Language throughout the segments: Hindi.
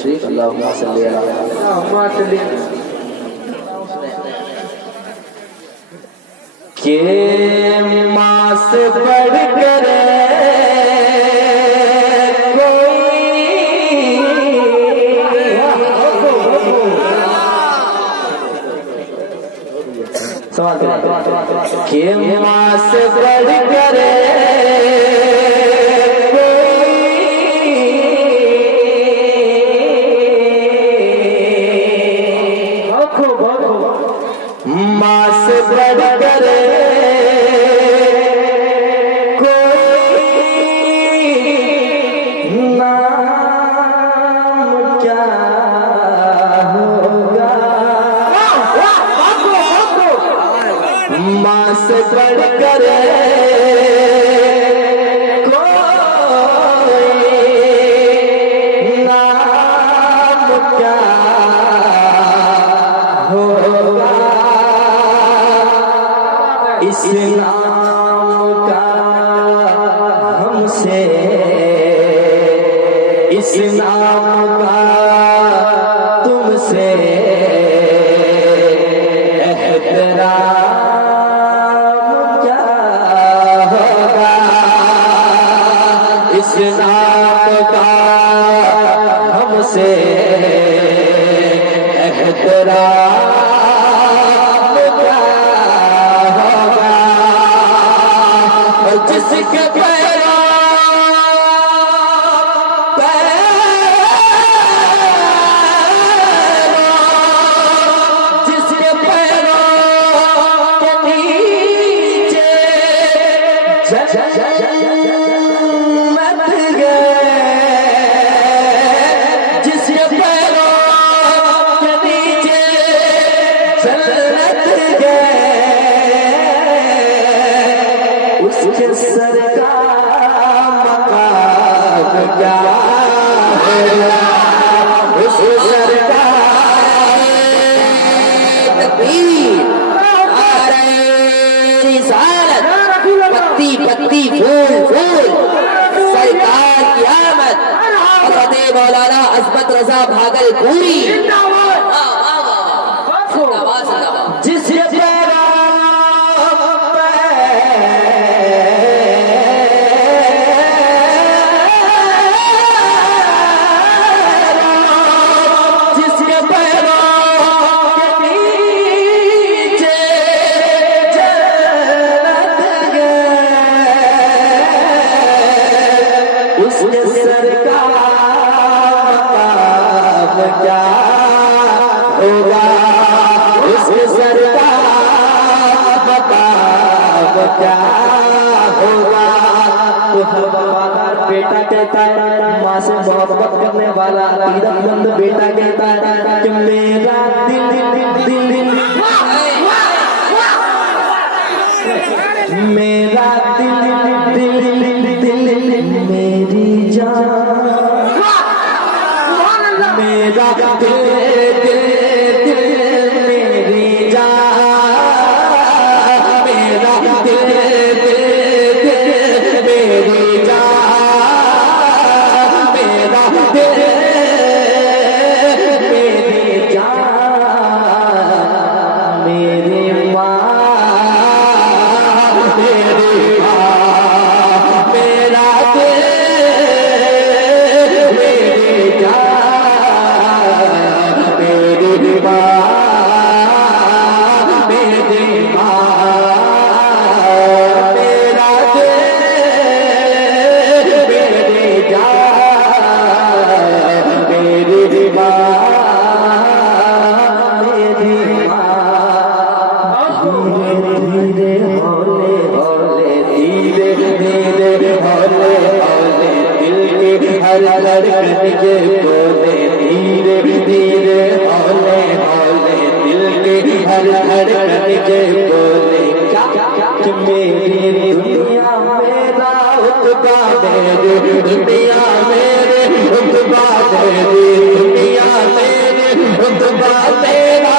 शरीफ अल्लाहुम्मा सल्ली अला के माँ से बढ़ कर कोई के माँ से बढ़ कर माँ से बढ़ कर माँ से बढ़ कर कोई नाम क्या होगा। इस नाम का हमसे, इस नाम का तुमसे एहतराम इस नाम का हमसे एहतराम क्या होगा। जिसके पैरों जिसके पैरों के नीचे उसके सर का मकाम क्या है। उस सर का पत्ती पत्ती फूल फूल सरकार की आमद हज़रत मौलाना अज़मत रज़ा भागलपुरी जिस उसके सर का मकाम क्या होगा। उसके सर का मकाम क्या होगा। तो हर वफादार बेटा कहता है, माँ से मोहब्बत करने वाला तीरंदंद बेटा कहता है कि मेरा दिल दिल दिल दिल मेरा दिल दिल दिल मेरी जान मेरा दिल दिल मेरी जान मेरा दिल दिल मेरी जान मेरा दिल मेरी जान मेरी माँ हर धड़कन के बोले धीरे धीरे हौले हौले दिल के हर धड़कन के बोले कि मेरी दुनिया मेरा रुतबा मेरी दुनिया मेरे रुतबा मेरी दुनिया मेरे रुतबा मेरा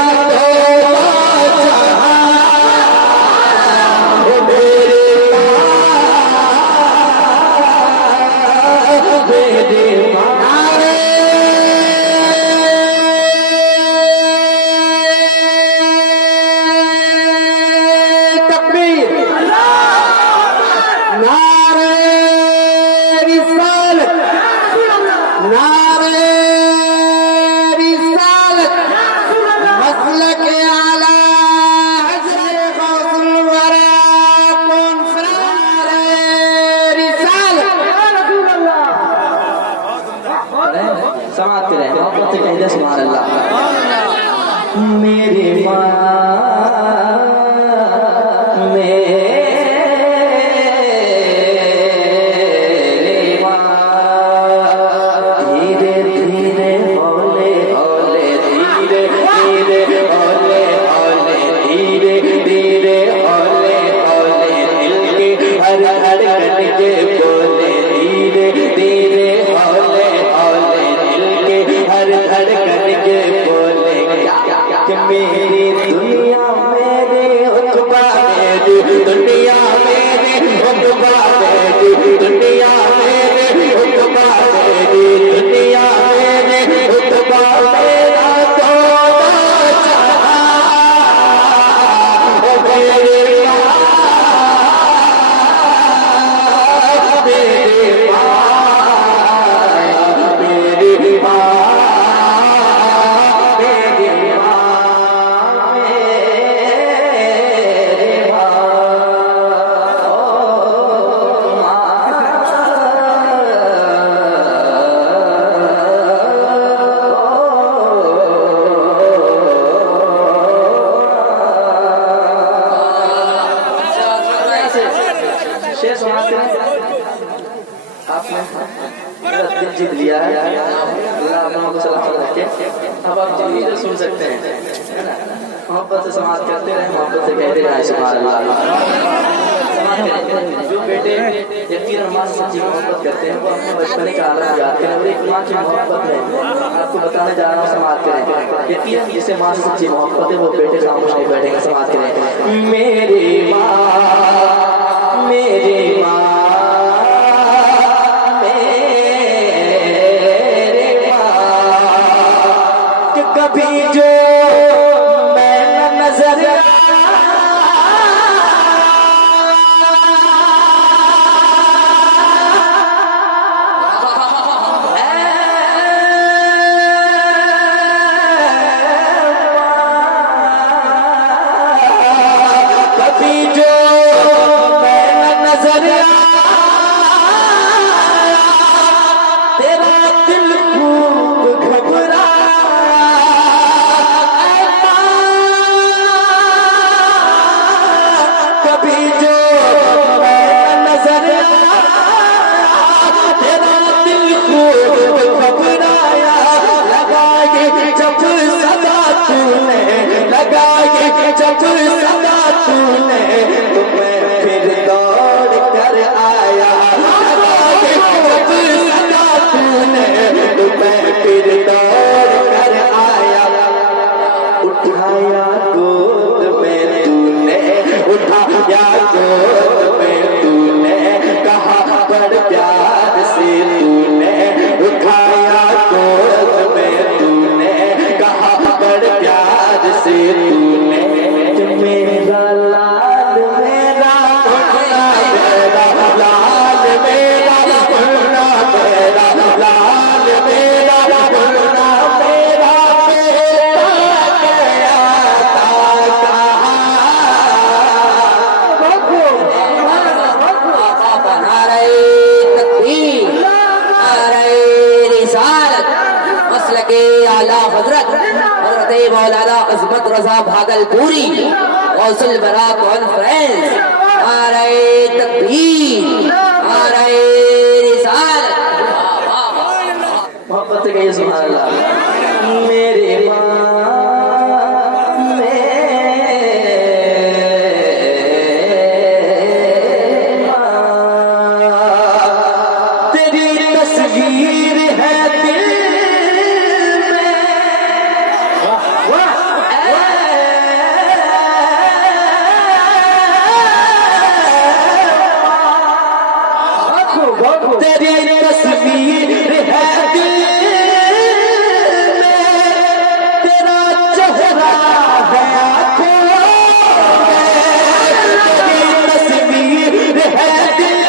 समाप्त करें, मोहब्बत से कह दे सुभान अल्लाह। मेरी माँ मेरी दुनिया मेरे उकबा मेरी दुनिया मेरे उकबा मेरी दुनिया मेरे उकबा मेरी दुनिया मेरे उकबा मेरा आपने मेरा दिल जीत लिया है। अल्लाह आपको सलामत रखे। अब आप जीत सुन सकते हैं, है ना? मोहब्बत से समाप्त करते रहे, मोहब्बत से कहते रहे सुभान अल्लाह। जो बेटे यकीन माँ से सच्ची मोहब्बत करते हैं वो अपने बचपने का आलम याद करें। और एक माँ की मोहब्बत में आपको बताने जा रहा हूँ, समाप्त करें। यकीन जिसे माँ से सच्ची मोहब्बत है वो बेटे खामोश नहीं बैठेंगे। समाप्त करें। मेरी माँ मेरी माँ कभी जो मैं नजर कभी जो मैं नजर तेरा दिल खूब घबरा जब सदा तूने तो मैं फिर दौड़ कर आया। जब सदा तूने तो मैं फिर दौड़ कर आया। उठाया गोद में तूने उठाया गोद में तूने कहा बड़ प्यार से तूने उठाया गोद में तूने कहा बड़ प्यार से तूने मेरा लाल मेरा मुन्ना मेरा लाल मेरा मुन्ना मेरा लाल मेरा मुन्ना मेरा बेटा गया था कहाँ। नारे तकबीर नारे रिसालत मसलके आला हजरत मौलाना अज़मत रज़ा भागलपुरी गौसुल बरा कॉन्फ्रेंस। नारे तकबीर नारे रिसालत। मोहब्बत से कहिए सुभान अल्लाह। मेरी माँ तेरी तस्वीर है दिल तेरी तस्वीर है दिल में, तेरा चेहरा है आँखों में। तेरी तस्वीर है दिल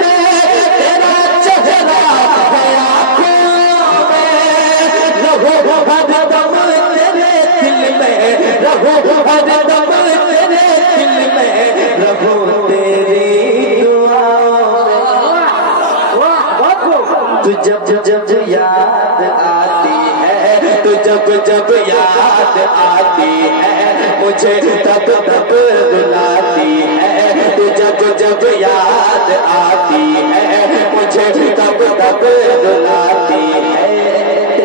में, तेरा चेहरा है आँखों में। रहो हरदम तेरे दिल में, रहो हरदम तेरे दिल में, रहो तेरी जब जब याद आ जब याद आती है मुझे तब तब रुलाती है। तू जब याद आती है मुझे तब तब रुलाती है।